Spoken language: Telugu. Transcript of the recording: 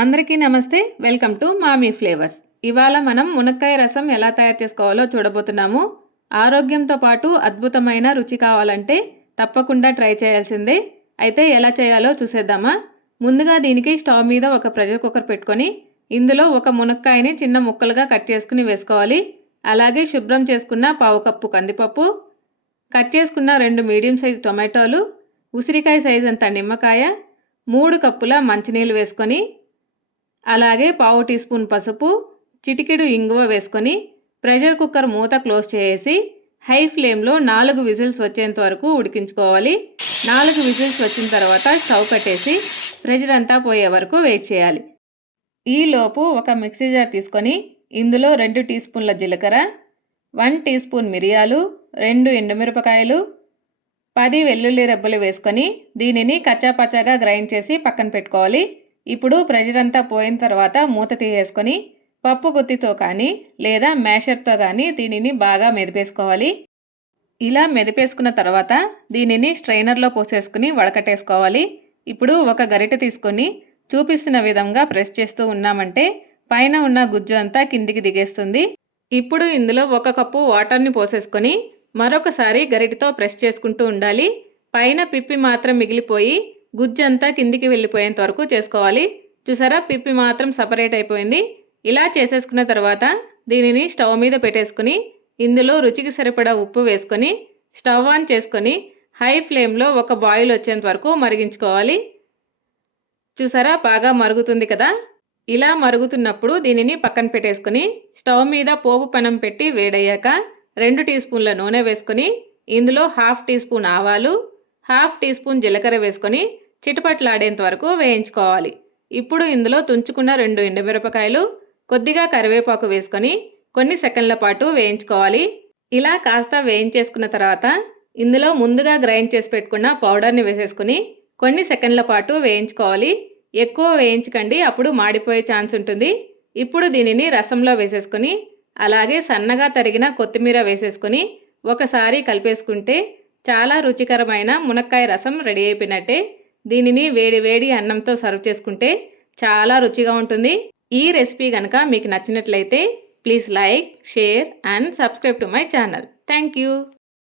అందరికీ నమస్తే. వెల్కమ్ టు మామీ ఫ్లేవర్స్. ఇవాళ మనం మునక్కాయ రసం ఎలా తయారు చేసుకోవాలో చూడబోతున్నాము. ఆరోగ్యంతో పాటు అద్భుతమైన రుచి కావాలంటే తప్పకుండా ట్రై చేయాల్సిందే. అయితే ఎలా చేయాలో చూసేద్దామా? ముందుగా దీనికి స్టవ్ మీద ఒక ప్రెషర్ కుక్కర్ పెట్టుకొని ఇందులో ఒక మునక్కాయని చిన్న ముక్కలుగా కట్ చేసుకుని వేసుకోవాలి. అలాగే శుభ్రం చేసుకున్న పావు కప్పు కందిపప్పు, కట్ చేసుకున్న 2 మీడియం సైజ్ టొమాటోలు, ఉసిరికాయ సైజ్ అంత నిమ్మకాయ, 3 కప్పుల మంచినీళ్ళు వేసుకొని అలాగే పావు టీ స్పూన్ పసుపు, చిటికెడు ఇంగువ వేసుకొని ప్రెషర్ కుక్కర్ మూత క్లోజ్ చేసి హై ఫ్లేమ్లో 4 విజిల్స్ వచ్చేంత వరకు ఉడికించుకోవాలి. 4 విజిల్స్ వచ్చిన తర్వాత స్టవ్ కట్టేసి ప్రెషర్ అంతా పోయే వరకు వెయిట్ చేయాలి. ఈలోపు ఒక మిక్సీ జార్ తీసుకొని ఇందులో 2 టీ స్పూన్ల జీలకర్ర, 1 టీ స్పూన్ మిరియాలు, 2 ఎండుమిరపకాయలు, 10 వెల్లుల్లి రెబ్బలు వేసుకొని దీనిని కచ్చాపచ్చాగా గ్రైండ్ చేసి పక్కన పెట్టుకోవాలి. ఇప్పుడు ప్రెషర్ అంతా పోయిన తర్వాత మూత తీసేసుకొని పప్పు గుత్తితో కానీ లేదా మ్యాషర్తో కానీ దీనిని బాగా మెదిపేసుకోవాలి. ఇలా మెదిపేసుకున్న తర్వాత దీనిని స్ట్రైనర్లో పోసేసుకుని వడకట్టేసుకోవాలి. ఇప్పుడు ఒక గరిటె తీసుకొని చూపిస్తున్న విధంగా ప్రెస్ చేస్తూ ఉన్నామంటే పైన ఉన్న గుజ్జు అంతా కిందికి దిగేస్తుంది. ఇప్పుడు ఇందులో 1 కప్పు వాటర్ని పోసేసుకొని మరొకసారి గరిటెతో ప్రెస్ చేసుకుంటూ ఉండాలి. పైన పిప్పి మాత్రం మిగిలిపోయి గుజ్జంతా కిందికి వెళ్ళిపోయేంత వరకు చేసుకోవాలి. చూసారా, పిప్పి మాత్రం సపరేట్ అయిపోయింది. ఇలా చేసేసుకున్న తర్వాత దీనిని స్టవ్ మీద పెట్టేసుకుని ఇందులో రుచికి సరిపడా ఉప్పు వేసుకొని స్టవ్ ఆన్ చేసుకొని హై ఫ్లేమ్లో ఒక బాయిల్ వచ్చేంత వరకు మరిగించుకోవాలి. చూసారా, బాగా మరుగుతుంది కదా. ఇలా మరుగుతున్నప్పుడు దీనిని పక్కన పెట్టేసుకొని స్టవ్ మీద పోపు పెనం పెట్టి వేడయ్యాక 2 టీ స్పూన్ల నూనె వేసుకొని ఇందులో 1/2 టీ స్పూన్ ఆవాలు, 1/2 టీ స్పూన్ జీలకర్ర వేసుకొని చిటపట్లాడేంత వరకు వేయించుకోవాలి. ఇప్పుడు ఇందులో తుంచుకున్న 2 ఎండుమిరపకాయలు, కొద్దిగా కరివేపాకు వేసుకొని కొన్ని సెకండ్ల పాటు వేయించుకోవాలి. ఇలా కాస్త వేయించేసుకున్న తర్వాత ఇందులో ముందుగా గ్రైండ్ చేసి పెట్టుకున్న పౌడర్ని వేసేసుకుని కొన్ని సెకండ్ల పాటు వేయించుకోవాలి. ఎక్కువ వేయించకండి, అప్పుడు మాడిపోయే ఛాన్స్ ఉంటుంది. ఇప్పుడు దీనిని రసంలో వేసేసుకొని అలాగే సన్నగా తరిగిన కొత్తిమీర వేసేసుకొని ఒకసారి కలిపేసుకుంటే చాలా రుచికరమైన మునక్కాయ రసం రెడీ అయిపోయినట్టే. దీనిని వేడి వేడి అన్నంతో సర్వ్ చేసుకుంటే చాలా రుచిగా ఉంటుంది. ఈ రెసిపీ కనుక మీకు నచ్చినట్లయితే please like, share and subscribe to my channel. Thank you.